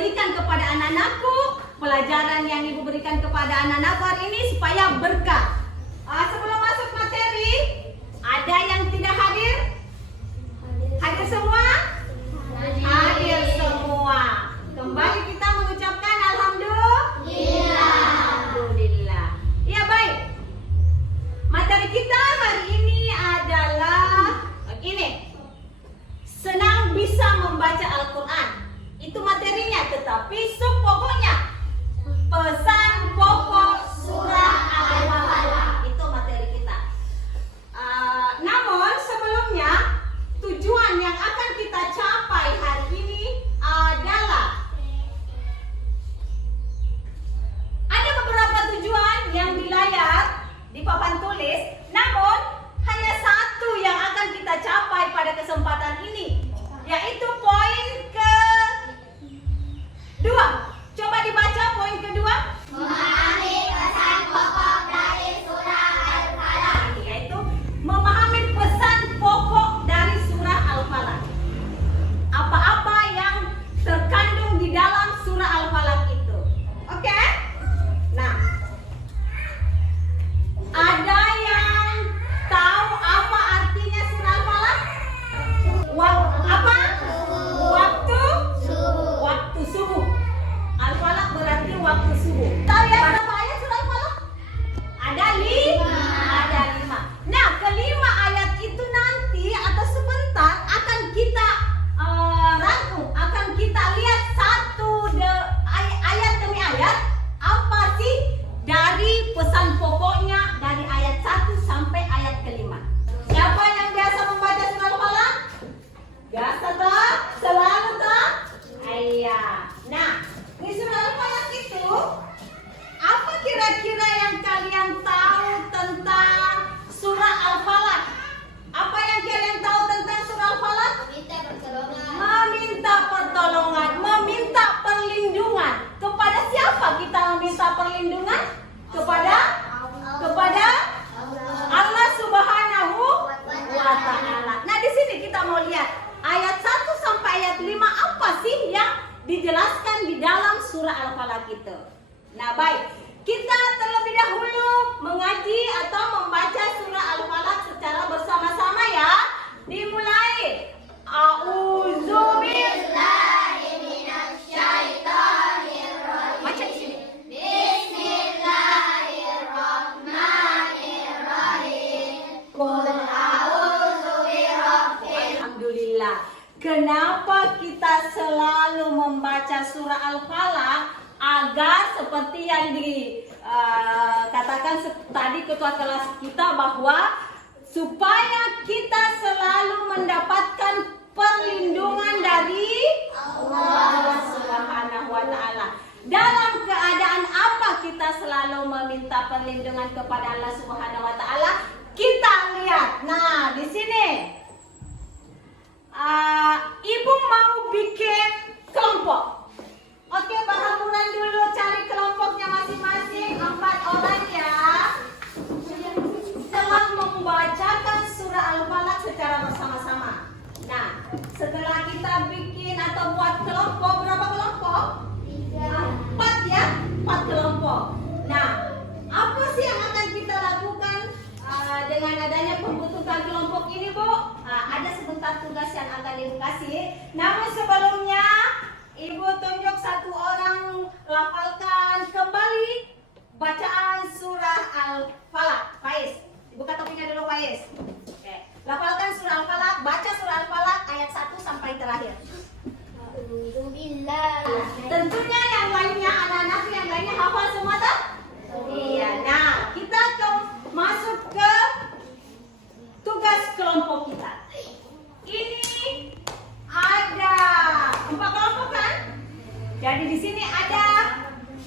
berikan kepada anak-anakku, pelajaran yang ibu berikan kepada anak-anakku hari ini supaya berkah. Sebelum masuk materi, ada yang tidak hadir? Hadir semua? Hadir semua. Kembali kita mengucapkan alhamdulillah. Ya baik. Materi kita hari ini adalah ini. Senang bisa membaca Al-Quran. Itu materinya, tetapi pokoknya pesan pokok surah Al-Falaq. Itu materi kita. Namun sebelumnya, tujuan yang akan kita capai hari ini adalah ada beberapa tujuan yang di layar, di papan tulis, namun hanya satu yang akan kita capai pada kesempatan ini, yaitu poin kedua. Coba dibaca poin kedua. Memahami pesan pokok dari surah Al-Falaq. Yaitu memahami pesan pokok dari surah Al-Falaq. Apa-apa yang terkandung di dalam surah Al-Falaq itu. Oke? Nah, ada yang tahu apa artinya surah Al-Falaq? Apa? Waktu subuh. Al-Falaq berarti waktu subuh. Tahu ya berapa ayat surah Al-Falaq? Ada 5. Nah, kelima ayat itu nanti atau sebentar akan kita rangkum, akan kita lihat ayat demi ayat apa sih dari pesan pokoknya dari ayat 1 sampai ayat kelima. Siapa yang biasa membaca surah Al-Falaq? Biasa toh? Selalu toh? Iya. Nah, di surah Al-Falaq itu apa kira-kira yang kalian tahu tentang surah Al-Falaq? Apa yang kalian tahu tentang surah Al-Falaq? Minta pertolongan. Meminta pertolongan, meminta perlindungan. Kepada siapa kita meminta perlindungan? Kepada Allah Subhanahu wa Ta'ala. Nah, di sini kita mau lihat ayat 1 sampai ayat 5 apa sih yang dijelaskan di dalam surah Al-Falaq itu. Nah, baik. Kita terlebih dahulu mengaji atau membaca surah Al-Falaq secara bersama-sama ya. Dimulai. Billahi minasyaitonirrajim. Baca di sini. Bismillahirrahmanirrahim. Qul a'udzu birabbil. Alhamdulillah. Kenapa kita selalu membaca surah Al-Falaq? Agar seperti yang dikatakan tadi ketua kelas kita, bahwa supaya kita selalu mendapatkan perlindungan dari Allah Subhanahu wa Ta'ala. Dalam keadaan apa kita selalu meminta perlindungan kepada Allah Subhanahu wa Ta'ala? Kita lihat. Nah, di sini ibu mau bikin kelompok. Oke, bahamuran dulu cari kelompoknya masing-masing 4 orang ya. Telah membacakan surah Al-Falaq secara bersama-sama. Nah, setelah kita bikin atau buat kelompok, berapa kelompok? 4 ya, 4 kelompok. Nah, apa sih yang akan kita lakukan dengan adanya pembentukan kelompok ini, Bu? Ada sebentar tugas yang akan Ibu kasih. Namun sebelumnya, Ibu tunjuk 1 orang lafalkan kembali bacaan surah Al-Falaq. Faiz, buka topinya dulu Faiz. Oke. Lafalkan surah Al-Falaq, baca surah Al-Falaq ayat 1 sampai terakhir. A'udzu billahi. Tentunya yang lainnya, anak-anak yang lainnya hafal semua tak? Iya. Nah, kita masuk ke tugas kelompok kita. Ini ada 4 kelompok kan? Jadi di sini ada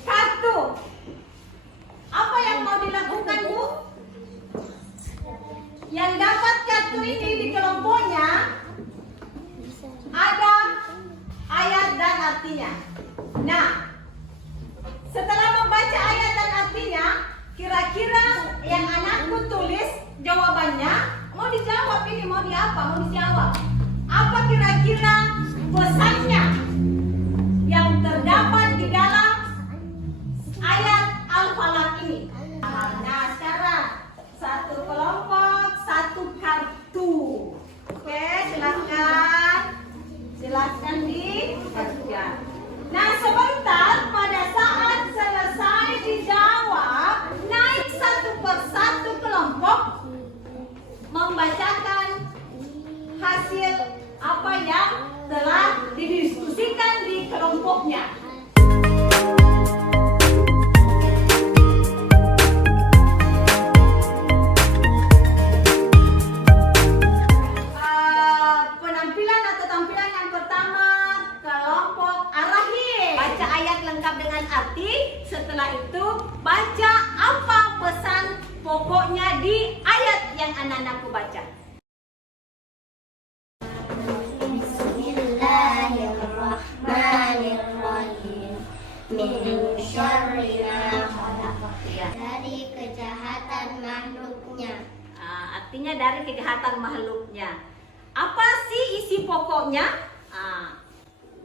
kartu. Apa yang mau dilakukan, Bu? Yang dapat kartu ini di kelompoknya ada ayat dan artinya. Nah, setelah membaca ayat dan artinya, kira-kira yang anakku tulis jawabannya, mau dijawab ini, mau diapa, mau dijawab. Apa kira-kira pesannya yang terdapat arti. Setelah itu baca apa pesan pokoknya di ayat yang anak-anakku baca. Bismillahirrahmanirrahim. Min syarri ma khalaq. Dari kejahatan makhluknya. Artinya dari kejahatan makhluknya. Apa sih isi pokoknya?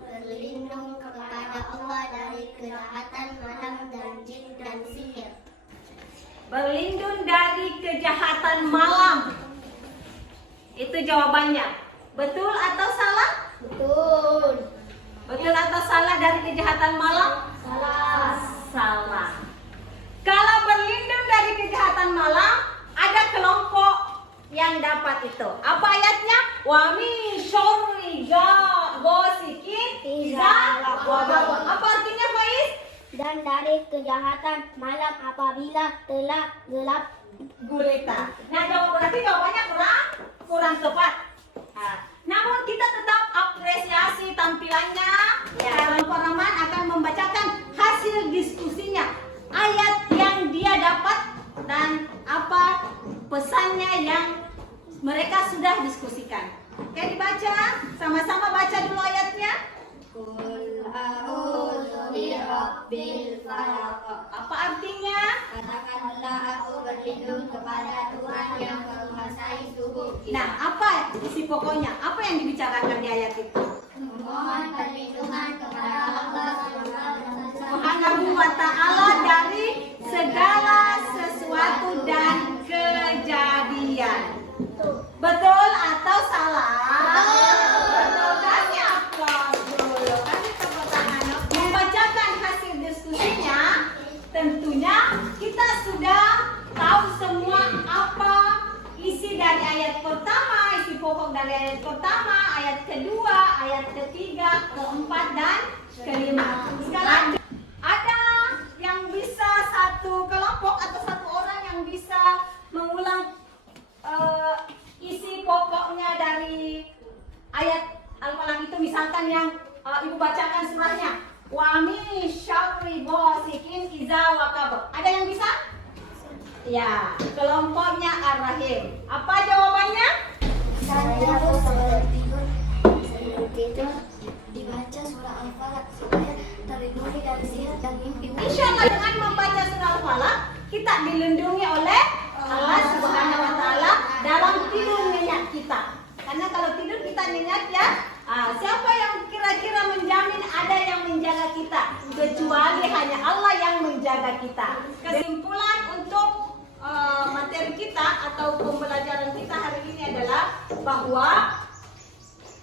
Berlindung kepada Allah dari kejahatan malam dan jin dan sihir. Berlindung dari kejahatan malam. Itu jawabannya. Betul atau salah? Betul. Betul atau salah dari kejahatan malam? Salah. Salah. Kalau berlindung dari kejahatan malam, ada kelompok yang dapat itu. Apa ayatnya? Wa min syarri ghasikin idza waqab. Apa artinya, Faiz? Dan dari kejahatan malam apabila telah gelap Gulita. Nah, berarti jawabannya kurang tepat. Namun kita tetap apresiasi tampilannya. Kelompok Rahman akan membacakan hasil diskusinya, ayat yang dia dapat dan apa pesannya yang mereka sudah diskusikan. Oke, dibaca. Sama-sama baca dulu ayatnya. Qul a'udzu birabbil falaq. Apa artinya? Katakanlah aku berlindung kepada Tuhan yang menguasai subuh. Nah, apa isi pokoknya? Apa yang dibicarakan di ayat itu? Memohon perlindungan kepada Allah Subhanahu wa ta'ala dari segala sesuatu dan kejadian. Betul atau salah? Betul kan? Ya, aplaus dulu. Kasih tepuk tangan. Membacakan hasil diskusinya, tentunya kita sudah tahu semua apa isi dari ayat pertama, isi pokok dari ayat pertama, ayat kedua, ayat ketiga, keempat, dan kelima. Sekarang ada yang bisa satu kelompok atau satu orang yang bisa mengulang isi pokoknya dari ayat Al-Falaq itu, misalkan yang ibu bacakan surahnya. Wa min syarri ghasikin idza waqab. Ada yang bisa? Ya, kelompoknya Ar-Rahim. Apa jawabannya? Saya sebelum tidur dibaca surah Al-Falaq supaya terlindungi dari sihir dan mimpi. Insya Allah dengan membaca surah Al-Falaq kita dilindungi oleh Allah Subhanahu wa ta'ala dalam tidur nyenyak kita. Karena kalau tidur kita nyenyak ya, siapa yang kira-kira menjamin ada yang menjaga kita? Kecuali hanya Allah yang menjaga kita. Kesimpulan untuk materi kita atau pembelajaran kita hari ini adalah bahwa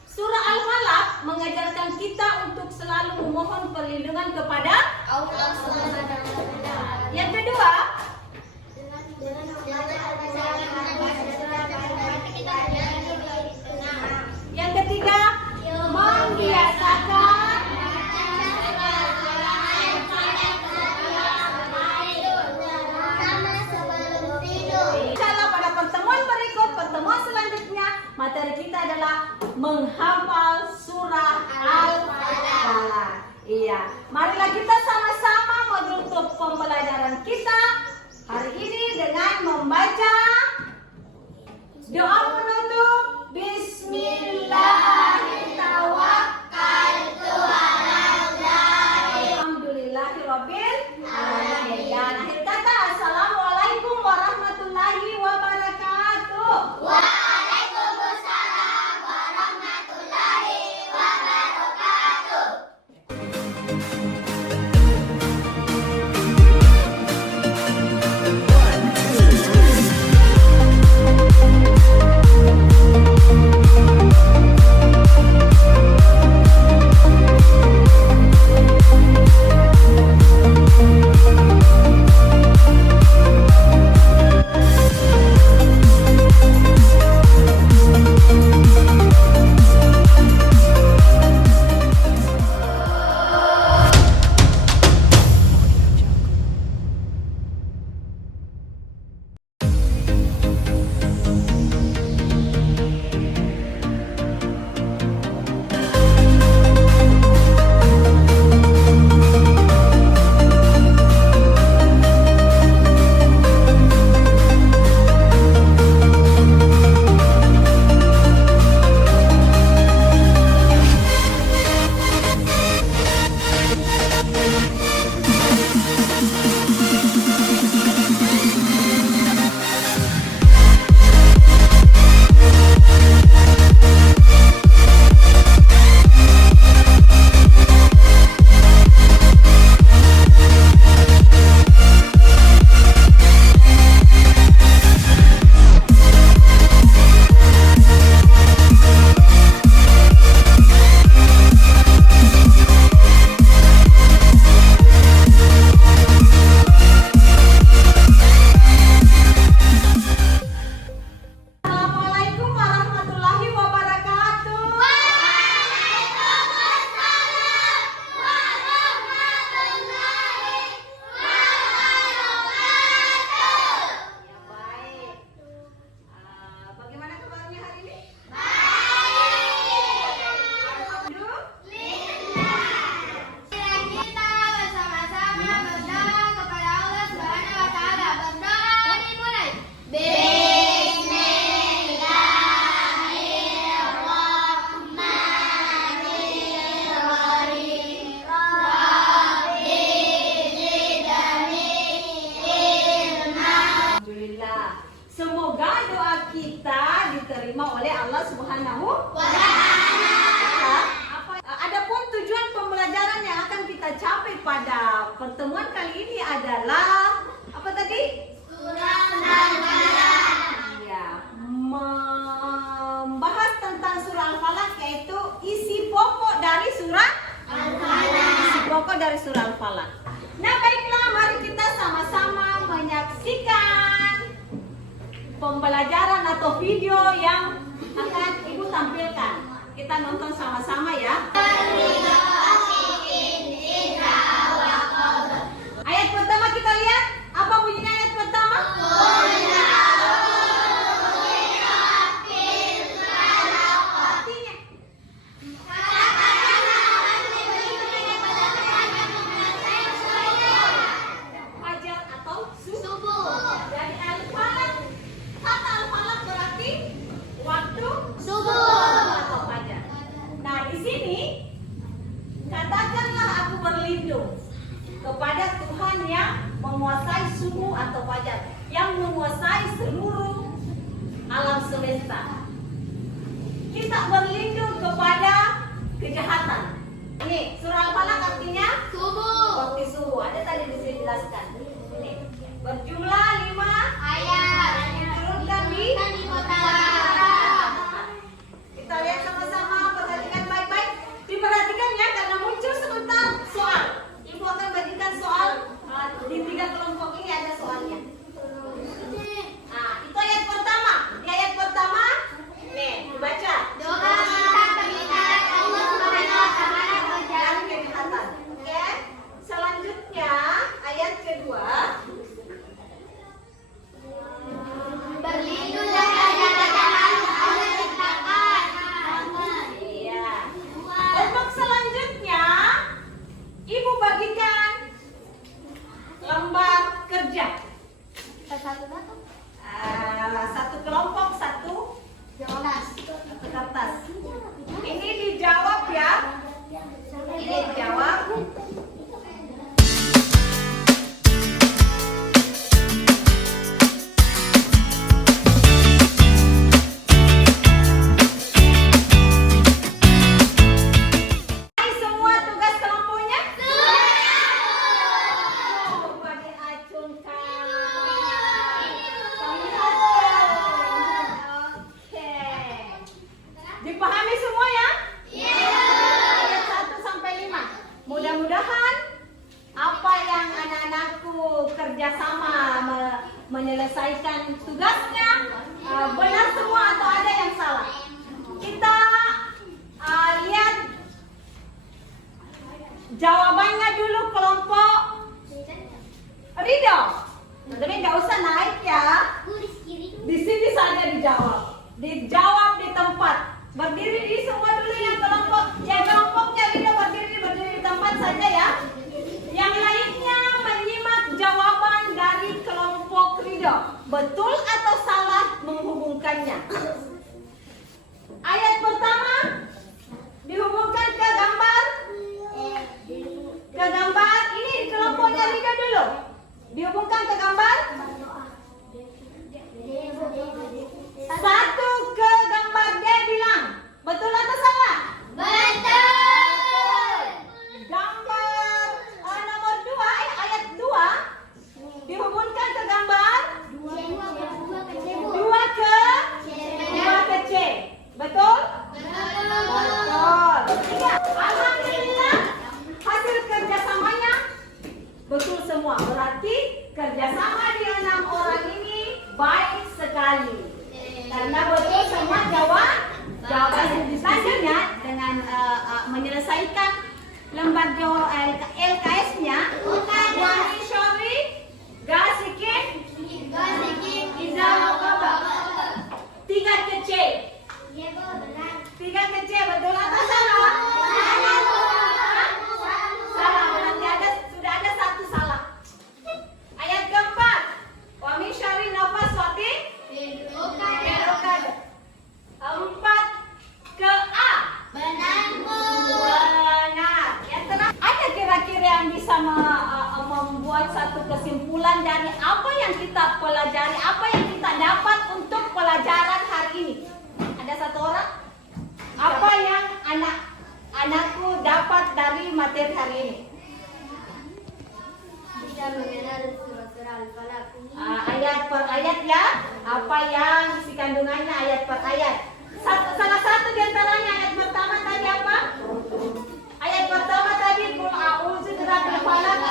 surah Al-Falaq mengajarkan kita untuk selalu memohon perlindungan kepada Allah Subhanahu wa taala. Yang kedua, yang ketiga, membiasakan Insyaallah pada pertemuan berikut, pertemuan selanjutnya, materi kita adalah menghafal surah Al-Falaq. Iya, marilah kita sama-sama menutup pembelajaran kita hari ini dengan membaca doa penutup. Alhamdulillahirabbil alamin. Dan akhir kata, assalamualaikum warahmatullahi wabarakatuh. pada pertemuan kali ini adalah apa tadi? Surah Al-Falaq. Ya, membahas tentang surah Al-Falaq, yaitu isi pokok dari surah Al-Falaq. Isi pokok dari surah Al-Falaq. Nah, baiklah, mari kita sama-sama menyaksikan pembelajaran atau video yang akan Ibu tampilkan. Kita nonton sama-sama ya. Ayat pertama kita lihat. Apa bunyinya ayat pertama? Artinya, fajar atau subuh. Dari Al-Falaq, kata Al-Falaq berarti waktu atau fajar. Nah, di sini katakanlah aku berlindung kepada Tuhan yang menguasai subuh atau fajar, yang menguasai seluruh alam semesta. Kita berlindung kepada kejahatan. Ini surah Al-Falaq artinya waktu subuh. Ada tadi di sini jelaskan. Ini berjumlah 5 Ayat diturunkan di kota. Kita lihat sama-sama, perhatikan baik-baik. Diperhatikan ya, karena muncul sebentar soal. Ibu akan bagikan soal di 3 kelompok ini ada soalnya. Nah, itu ayat pertama. Di ayat pertama, nih, dibaca. Doa kita permintaan Allah Subhanahu wa taala Dan kejahatan. Oke. Selanjutnya, ayat kedua. berlindung dari ajaran Allah ciptakan. Iya. Untuk selanjutnya, Ibu bagikan lembar kerja. Satu kelompok, satu kertas. Ini dijawab ya. Ini dijawab. Hai semua, tugas kelompoknya? Coba diacungkan. Oke. Dipahami semua ya? Ayat 1 sampai 5. Mudah-mudahan apa yang anak-anakku kerjasama menyelesaikan tugasnya benar semua atau ada yang salah. Kita lihat jawabannya dulu kelompok Ridho. Tapi nggak usah naik ya. Di sini saja dijawab. Dijawab di tempat. Berdiri di semua dulu yang kelompoknya Ridho berdiri di tempat saja ya. Yang lainnya menyimak jawaban dari kelompok Ridho. Betul atau salah menghubungkannya. Ayat pertama dihubungkan ke gambar. Ke gambar ini kelompoknya Ridho dulu. Dihubungkan ke gambar. Satu ke gambar D bilang. Betul atau salah? Gambar nomor 2 ayat 2 dihubungkan ke gambar 2 ke C. Betul? Betul. Alhamdulillah hasil kerjasamanya betul semua. Berarti kerjasama di 6 orang ini baik sekali. Karena betul semua jawaban. Selanjutnya dengan menyelesaikan lembar LKS-nya, Wani Syori Gasikin Izal 3 ke C. 3 ke C, betul atau salah? Salah, berarti sudah ada satu salah. Ayat keempat, Wami Syari Nafas Wati Erokade. 4 ke A. Benar. Yang terakhir, ada kira-kira yang bisa membuat satu kesimpulan dari apa yang kita pelajari, apa yang kita dapat untuk pelajaran hari ini? Ada satu orang? Apa yang anakku dapat dari materi hari ini? kita mengenal surah-surah Al-Falaq. Ayat per ayat ya. Apa yang isi kandungannya ayat per ayat. Salah satu di antaranya ayat pertama tadi apa? Ayat pertama tadi qul a'udzu birabbil falaq.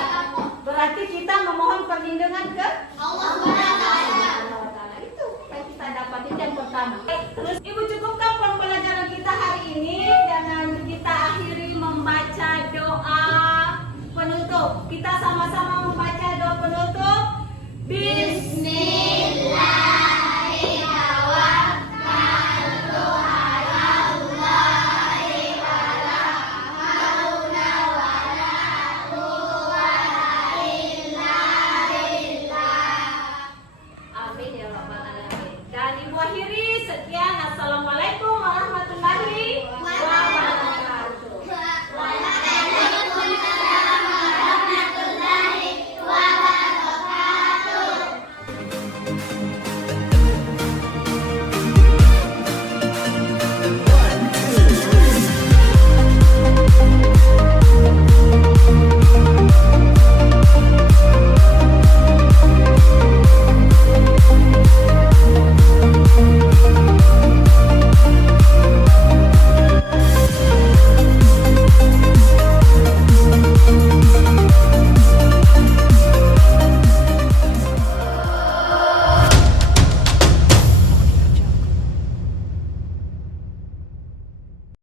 Berarti kita memohon perlindungan ke Allah SWT. Allah Ta'ala. Itu yang kita dapat itu yang pertama. Terus Ibu cukupkan pembelajaran kita hari ini dengan kita akhiri membaca doa penutup. Kita sama-sama membaca doa penutup. Bismillah.